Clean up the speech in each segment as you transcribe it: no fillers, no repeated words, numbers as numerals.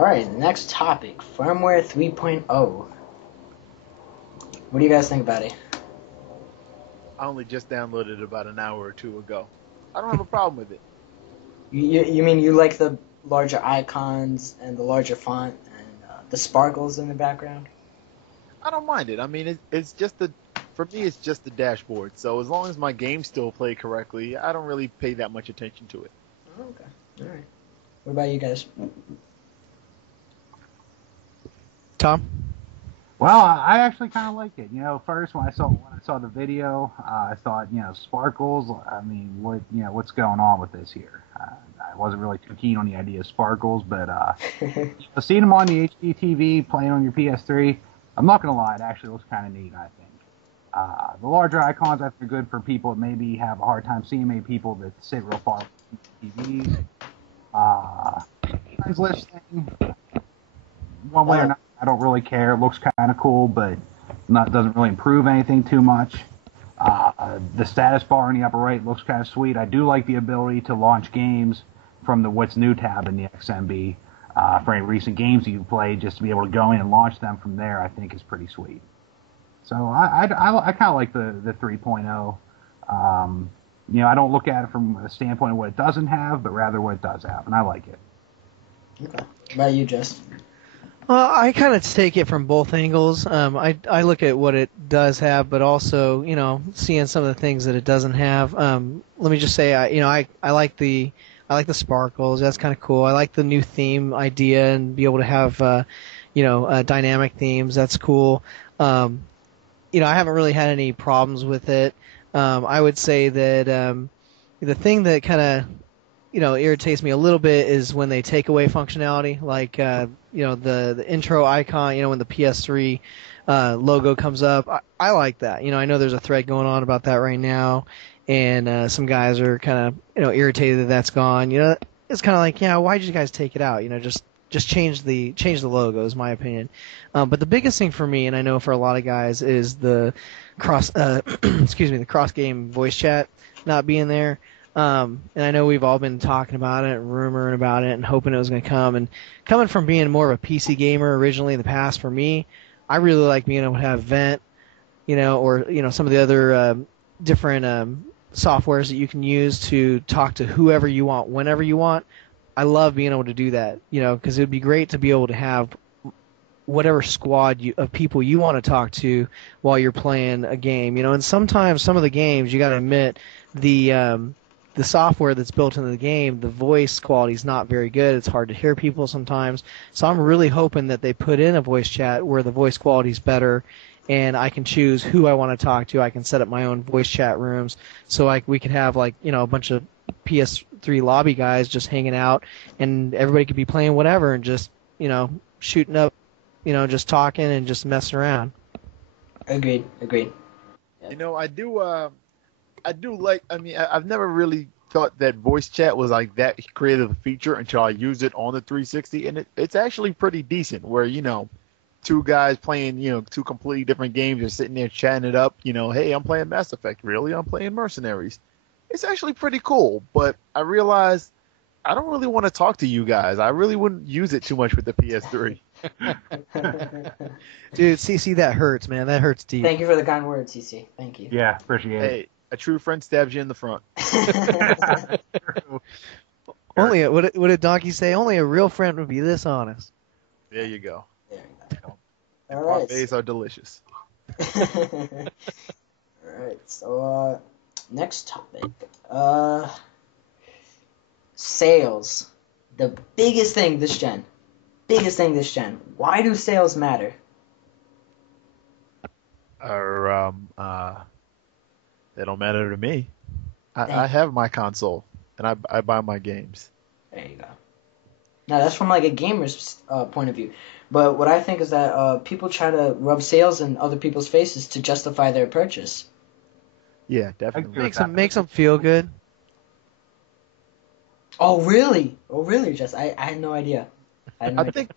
All right, next topic, firmware 3.0. What do you guys think about it? I only just downloaded it about an hour or two ago. I don't have a problem with it. You mean you like the larger icons and the larger font and the sparkles in the background? I don't mind it. I mean, it's just for me, it's just the dashboard. So as long as my games still play correctly, I don't really pay that much attention to it. Oh, okay, all right. What about you guys? Tom? Well, I actually kind of liked it. First when I saw the video, I thought, sparkles. I mean, what's going on with this here? I wasn't really too keen on the idea of sparkles, but seeing them on the HD TV playing on your PS3, I'm not gonna lie, it actually looks kind of neat. I think the larger icons, I think, are good for people that maybe have a hard time seeing, maybe people that sit real far from TVs. Friends list thing, one way or another, I don't really care. It looks kind of cool, but doesn't really improve anything too much. The status bar in the upper right looks kind of sweet. I do like the ability to launch games from the What's New tab in the XMB for any recent games that you've played, just to be able to go in and launch them from there, I think is pretty sweet. So I kind of like the 3.0. I don't look at it from a standpoint of what it doesn't have, but rather what it does have, and I like it. Okay. What about you, Jess? Well, I kind of take it from both angles. I look at what it does have, but also, seeing some of the things that it doesn't have. Let me just say, I like the sparkles. That's kind of cool. I like the new theme idea and be able to have, dynamic themes. That's cool. I haven't really had any problems with it. I would say that the thing that kind of irritates me a little bit is when they take away functionality, like the intro icon. When the PS3 logo comes up, I like that. I know there's a thread going on about that right now, and some guys are kind of irritated that that's gone. It's kind of like, why did you guys take it out? Just change the logo, is my opinion. But the biggest thing for me, and I know for a lot of guys, is the the cross game voice chat not being there. And I know we've all been talking about it, rumoring about it, and hoping it was going to come. And coming from being more of a PC gamer originally in the past, for me, I really like being able to have Vent, or some of the other different softwares that you can use to talk to whoever you want, whenever you want. I love being able to do that, because it would be great to be able to have whatever squad of people you want to talk to while you're playing a game. And sometimes some of the games, you got to admit, the software that's built into the game, the voice quality is not very good. It's hard to hear people sometimes. So I'm really hoping that they put in a voice chat where the voice quality is better, and I can choose who I want to talk to. I can set up my own voice chat rooms, so we could have a bunch of PS3 lobby guys just hanging out, and everybody could be playing whatever and just shooting up, just talking and just messing around. Agreed. I do like. I mean, I've never really thought that voice chat was like that creative a feature until I used it on the 360, and it's actually pretty decent. Where two guys playing two completely different games are sitting there chatting it up. Hey, I'm playing Mass Effect. Really, I'm playing Mercenaries. It's actually pretty cool, but I realized I don't really want to talk to you guys. I really wouldn't use it too much with the PS3. Dude, CC, that hurts, man. That hurts deep. Thank you for the kind words, CC. Thank you. Yeah, appreciate it. Hey, a true friend stabs you in the front. What did Donkey say? Only a real friend would be this honest. There you go. There you go. And All right. parfaits are delicious. All right. So, next topic. Sales. The biggest thing this gen. Why do sales matter? They don't matter to me. I have my console, and I buy my games. There you go. Now, that's from a gamer's point of view. But what I think is that people try to rub sales in other people's faces to justify their purchase. Yeah, definitely. Makes them feel good. Oh, really? Jess? I had no idea. I think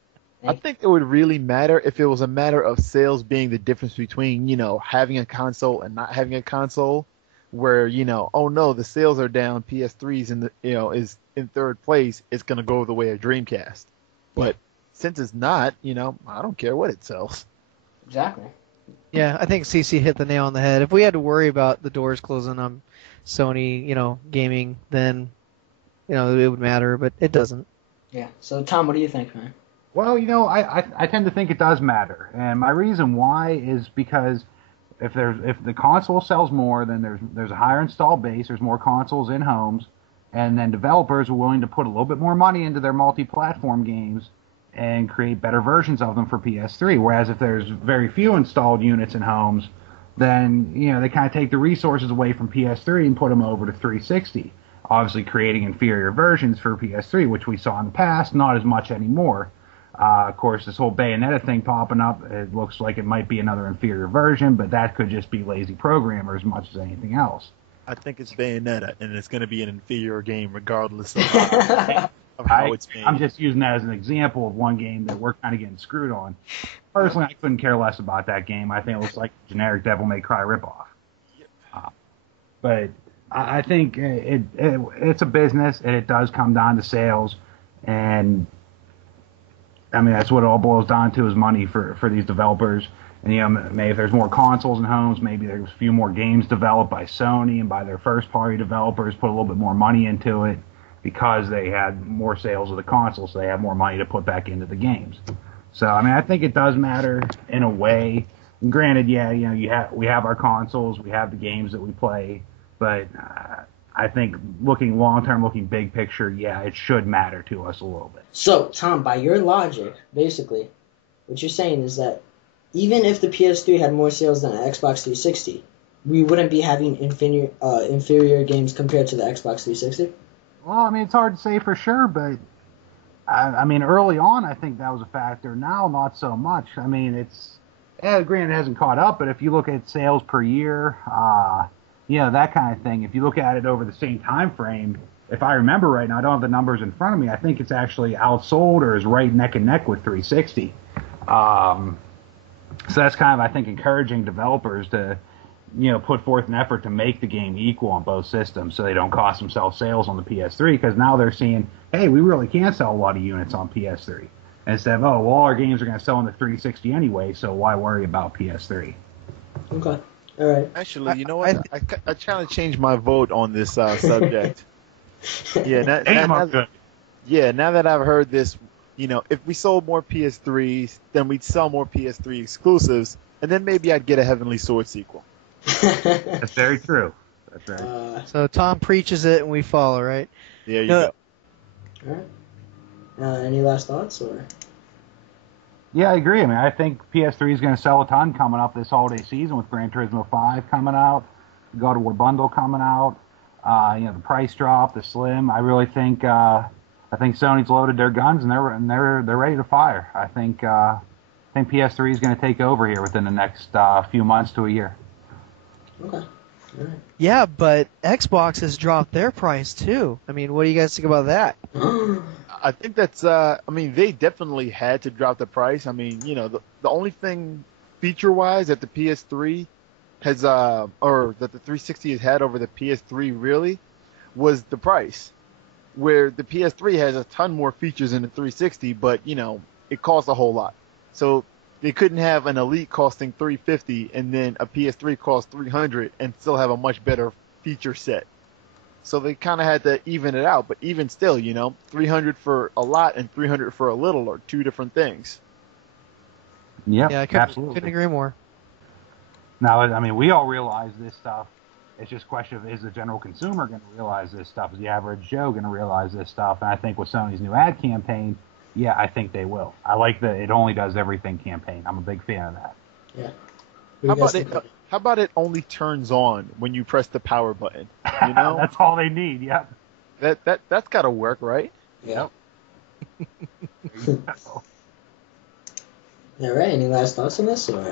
it would really matter if it was a matter of sales being the difference between, having a console and not having a console, where, oh no, the sales are down, PS3's is in third place, it's going to go the way of Dreamcast. But since it's not, I don't care what it sells. Exactly. Yeah, I think CC hit the nail on the head. If we had to worry about the doors closing on Sony, gaming, then, it would matter, but it doesn't. Yeah. So Tom, what do you think, man? Well, I tend to think it does matter, and my reason why is because if the console sells more, then there's a higher install base, there's more consoles in homes, and then developers are willing to put a little bit more money into their multi-platform games and create better versions of them for PS3. Whereas if there's very few installed units in homes, then they kind of take the resources away from PS3 and put them over to 360. Obviously, creating inferior versions for PS3, which we saw in the past, not as much anymore. Of course, this whole Bayonetta thing popping up, it looks like it might be another inferior version, but that could just be lazy programmers as much as anything else. I think it's Bayonetta, and it's going to be an inferior game regardless of how it's made. I'm just using that as an example of one game that we're kind of getting screwed on. Personally, I couldn't care less about that game. I think it looks like a generic Devil May Cry ripoff. Yep. But I think it's a business, and it does come down to sales, and I mean that's what it all boils down to is money for these developers. And maybe if there's more consoles in homes, maybe there's a few more games developed by Sony and by their first-party developers, put a little bit more money into it because they had more sales of the consoles, so they have more money to put back into the games. So I mean I think it does matter in a way. And granted, we have our consoles, we have the games that we play. But I think looking long-term, looking big picture, it should matter to us a little bit. So, Tom, by your logic, basically, what you're saying is that even if the PS3 had more sales than an Xbox 360, we wouldn't be having inferior games compared to the Xbox 360? Well, I mean, it's hard to say for sure, but I mean, early on, I think that was a factor. Now, not so much. I mean, granted, it hasn't caught up, but if you look at sales per year, that kind of thing. If you look at it over the same time frame, if I remember right now, I don't have the numbers in front of me. I think it's actually outsold or is right neck and neck with 360. So that's kind of, I think, encouraging developers to, put forth an effort to make the game equal on both systems so they don't cost themselves sales on the PS3 because now they're seeing, hey, we really can't sell a lot of units on PS3. Instead of, all our games are going to sell on the 360 anyway, so why worry about PS3? Okay. All right. Actually, you know what? I kind of changed my vote on this subject. Now that I've heard this, if we sold more PS3s, then we'd sell more PS3 exclusives, and then maybe I'd get a Heavenly Sword sequel. That's very true. That's right. So Tom preaches it, and we follow, right? There you go. All right. Any last thoughts, or? Yeah, I agree. I mean, I think PS3 is going to sell a ton coming up this holiday season with Gran Turismo 5 coming out, the God of War bundle coming out, the price drop, the Slim. I really think Sony's loaded their guns and they're ready to fire. I think PS3 is going to take over here within the next few months to a year. Okay. All right. Yeah, but Xbox has dropped their price too. I mean, what do you guys think about that? I think that's, they definitely had to drop the price. I mean, the only thing feature-wise that the PS3 has, or that the 360 has had over the PS3 really, was the price. Where the PS3 has a ton more features than the 360, but, it costs a whole lot. So they couldn't have an Elite costing $350 and then a PS3 cost $300 and still have a much better feature set. So they kind of had to even it out. But even still, $300 for a lot and $300 for a little are two different things. Yep, Yeah, I absolutely. couldn't agree more. Now, I mean, we all realize this stuff. It's just a question of, is the general consumer going to realize this stuff? Is the average Joe going to realize this stuff? And I think with Sony's new ad campaign, yeah, I think they will. I like the It Only Does Everything campaign. I'm a big fan of that. Yeah. How about it only turns on when you press the power button? That's all they need. Yep. That's got to work, right? Yeah. All right. Any last thoughts on this? Or?